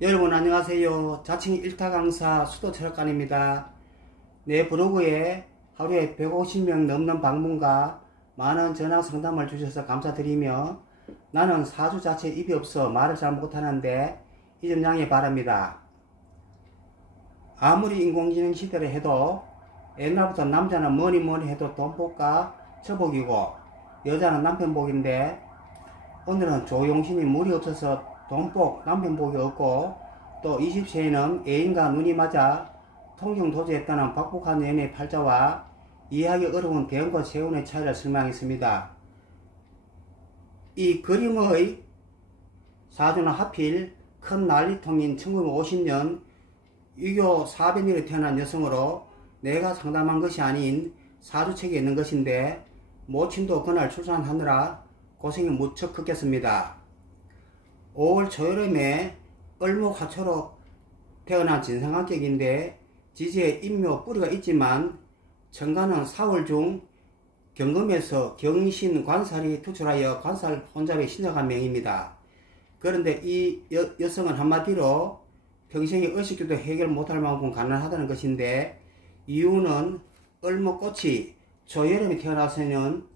여러분 안녕하세요. 자칭 1타 강사 수도철학관입니다. 내 블로그에 하루에 150명 넘는 방문과 많은 전화 상담을 주셔서 감사드리며 나는 사주 자체에 입이 없어 말을 잘 못하는데 이 점 양해 바랍니다. 아무리 인공지능 시대를 해도 옛날부터 남자는 뭐니 해도 돈복과 처복이고 여자는 남편복인데 오늘은 조용신이 물이 없어서 돈복, 남편복이 없고 또 20세에는 애인과 눈이 맞아 통정도주했다는 박복한 연애의 팔자와 이해하기 어려운 대운과 세운의 차이를 설명하겠습니다. 이 그림의 사주는 하필 큰 난리통인 1950년 유교 400년에 태어난 여성으로 내가 상담한 것이 아닌 사주책에 있는 것인데 모친도 그날 출산하느라 고생이 무척 컸겠습니다. 5월 초여름에 을목화초로 태어난 진상합격인데 지지에 인묘 뿌리가 있지만 천간은 4월 중 경금에서 경신 관살이 투출하여 관살 혼잡에 신약한 명입니다. 그런데 이 여성은 한마디로 평생에 의식주도 해결 못할 만큼 가난하다는 것인데 이유는 을목꽃이 초여름에 태어났으면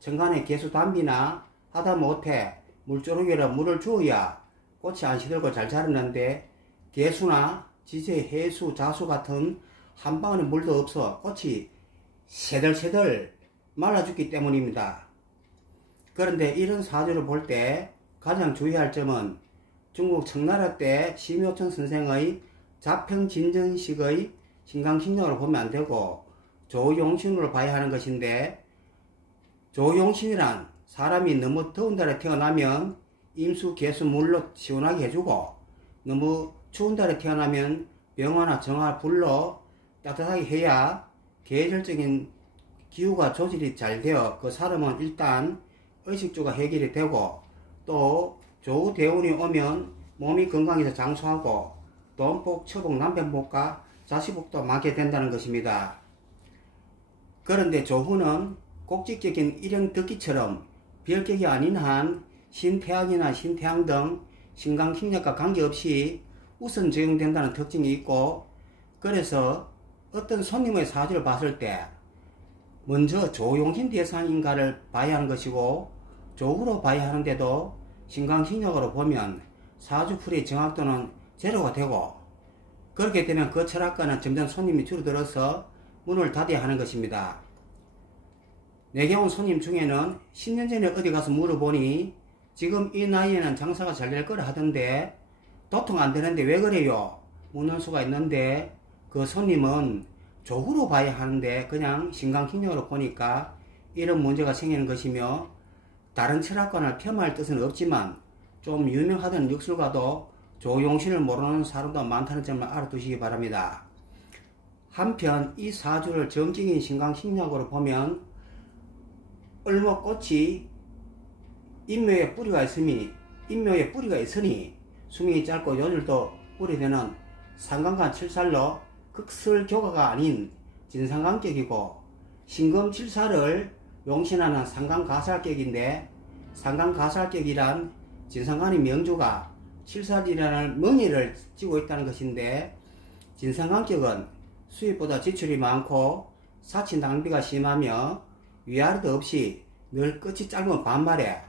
천간에 개수담비나 하다못해 물조르기로 물을 주어야 꽃이 안 시들고 잘 자르는데 개수나 지세, 해수, 자수 같은 한 방울의 물도 없어 꽃이 새들새들 말라 죽기 때문입니다. 그런데 이런 사주를 볼 때 가장 주의할 점은 중국 청나라 때 심효천 선생의 자평진전식의 신강신약으로 보면 안 되고 조용신으로 봐야 하는 것인데 조용신이란 사람이 너무 더운 달에 태어나면 임수, 개수, 물로 시원하게 해주고 너무 추운 달에 태어나면 병화나 정화, 불로 따뜻하게 해야 계절적인 기후가 조절이 잘 되어 그 사람은 일단 의식주가 해결이 되고 또 조대운이 오면 몸이 건강해서 장수하고 돈복, 처복, 남편복과 자식복도 많게 된다는 것입니다. 그런데 조후는 곡직적인 일형덕기처럼 별격이 아닌 한 신태학이나 신태양 등 신강신약과 관계없이 우선 적용된다는 특징이 있고 그래서 어떤 손님의 사주를 봤을 때 먼저 조용신 대상인가를 봐야 하는 것이고 조후로 봐야 하는데도 신강신약으로 보면 사주풀이의 정확도는 제로가 되고 그렇게 되면 그 철학과는 점점 손님이 줄어들어서 문을 닫아야 하는 것입니다. 내게 온 손님 중에는 10년 전에 어디 가서 물어보니 지금 이 나이에는 장사가 잘 될 거라 하던데 도통 안 되는데 왜 그래요? 묻는 수가 있는데 그 손님은 조후로 봐야 하는데 그냥 신강신약으로 보니까 이런 문제가 생기는 것이며 다른 철학관을 폄하할 뜻은 없지만 좀 유명하던 육술가도 조용신을 모르는 사람도 많다는 점을 알아두시기 바랍니다. 한편 이 사주를 정적인 신강신약으로 보면 을목꽃이 인묘에 뿌리가 있으니 수명이 짧고 요절도 뿌리되는 상간간 칠살로 극설교가가 아닌 진상간격이고 신금칠살을 용신하는 상간가살격인데 상간가살격이란 진상간의 명주가 칠살이라는 멍이를 쥐고 있다는 것인데 진상간격은 수입보다 지출이 많고 사치 낭비가 심하며 위아래도 없이 늘 끝이 짧은 반말에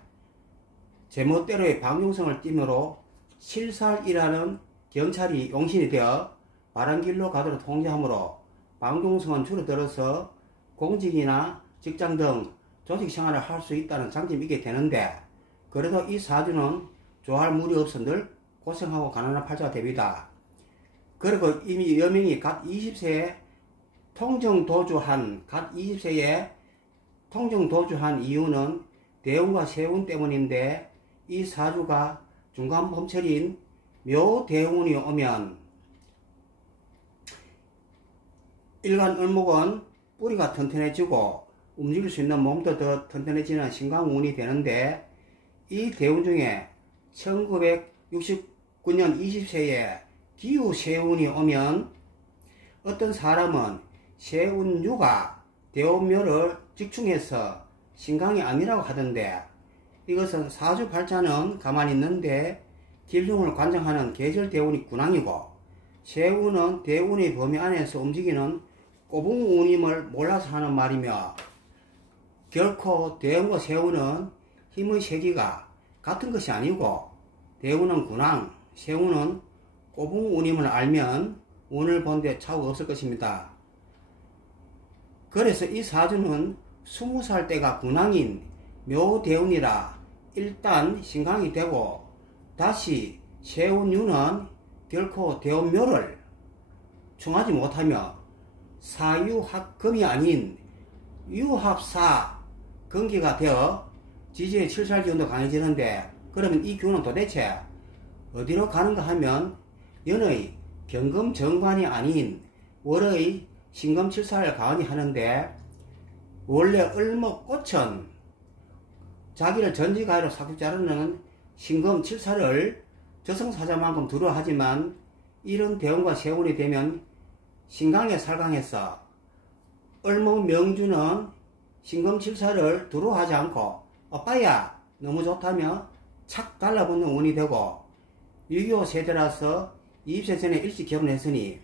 제멋대로의 방용성을 띠므로 칠살이라는 경찰이 용신이 되어 바람길로 가도록 통제하므로 방용성은 줄어들어서 공직이나 직장 등 조직생활을 할 수 있다는 장점이 있게 되는데 그래도 이 사주는 좋아할 물이 없어 늘 고생하고 가난한 팔자가 됩니다. 그리고 이미 여명이 갓 20세에 통정도주한 이유는 대운과 세운 때문인데 이 사주가 중간 봄철인 묘대운이 오면 일간 을목은 뿌리가 튼튼해지고 움직일 수 있는 몸도 더 튼튼해지는 신강운이 되는데 이 대운 중에 1969년 20세에 기후세운이 오면 어떤 사람은 세운유가 대운묘를 직충해서 신강이 아니라고 하던데 이것은 사주팔자는 가만히 있는데 길흉을 관장하는 계절대운이 군왕이고, 세운은 대운의 범위 안에서 움직이는 꼬붕운임을 몰라서 하는 말이며, 결코 대운과 세운은 힘의 세기가 같은 것이 아니고, 대운은 군왕, 세운은 꼬붕운임을 알면 운을 본데 차후가 없을 것입니다. 그래서 이 사주는 20살 때가 군왕인 묘대운이라 일단 신강이 되고, 다시 세운유는 결코 대운묘를 충하지 못하며 사유합금이 아닌 유합사 금기가 되어 지지의 7살 기운도 강해지는데, 그러면 이 기운은 도대체 어디로 가는가 하면 연의 경금정관이 아닌 월의 신금칠사를 가원이 하는데, 원래 을목꽃은 자기를 전지가위로 삭 자르는 신금칠사를 저승사자만큼 두려워하지만, 이런 대운과 세운이 되면 신강에 살강해서 을목명주는 신금칠사를 두려워하지 않고 오빠야 너무 좋다며 착 달라붙는 운이 되고, 6.25 세대라서 20세 전에 일찍 결혼했으니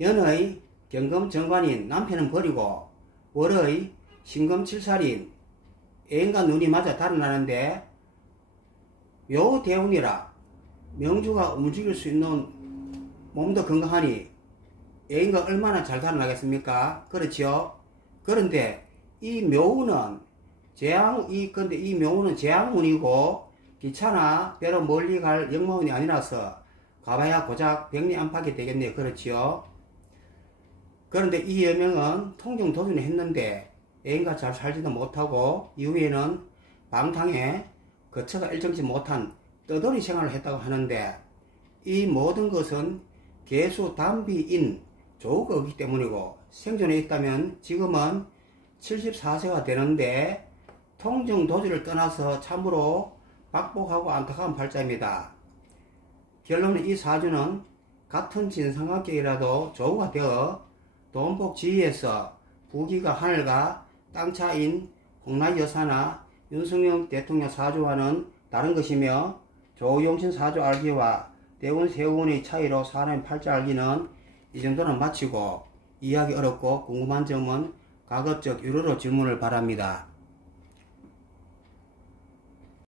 연의 경금정관인 남편은 버리고 월의 신금칠살인 애인과 눈이 맞아 달아나는데, 요 대운이라 명주가 움직일 수 있는 몸도 건강하니 애인과 얼마나 잘 달아나겠습니까? 그렇지요? 그런데 이 묘운은 근데 이 묘운은 재앙운이고, 기차나 배로 멀리 갈 역마운이 아니라서 가봐야 고작 백리 안팎이 되겠네요. 그렇지요? 그런데 이 여명은 통정도준을 했는데 애인과 잘 살지도 못하고, 이후에는 방탕에 거처가 일정치 못한 떠돌이 생활을 했다고 하는데, 이 모든 것은 개수 단비인 조우가 없기 때문이고, 생존에 있다면 지금은 74세가 되는데 통정도주를 떠나서 참으로 박복하고 안타까운 팔자입니다. 결론은 이 사주는 같은 진삼각격이라도 조우가 되어 돈복지위에서 부기가 하늘과 땅차인 홍나이 여사나 윤석열 대통령 사주와는 다른 것이며, 조용신 사주 알기와 대운 세운의 차이로 사람의 팔자 알기는 이 정도는 마치고, 이해하기 어렵고 궁금한 점은 가급적 유료로 질문을 바랍니다.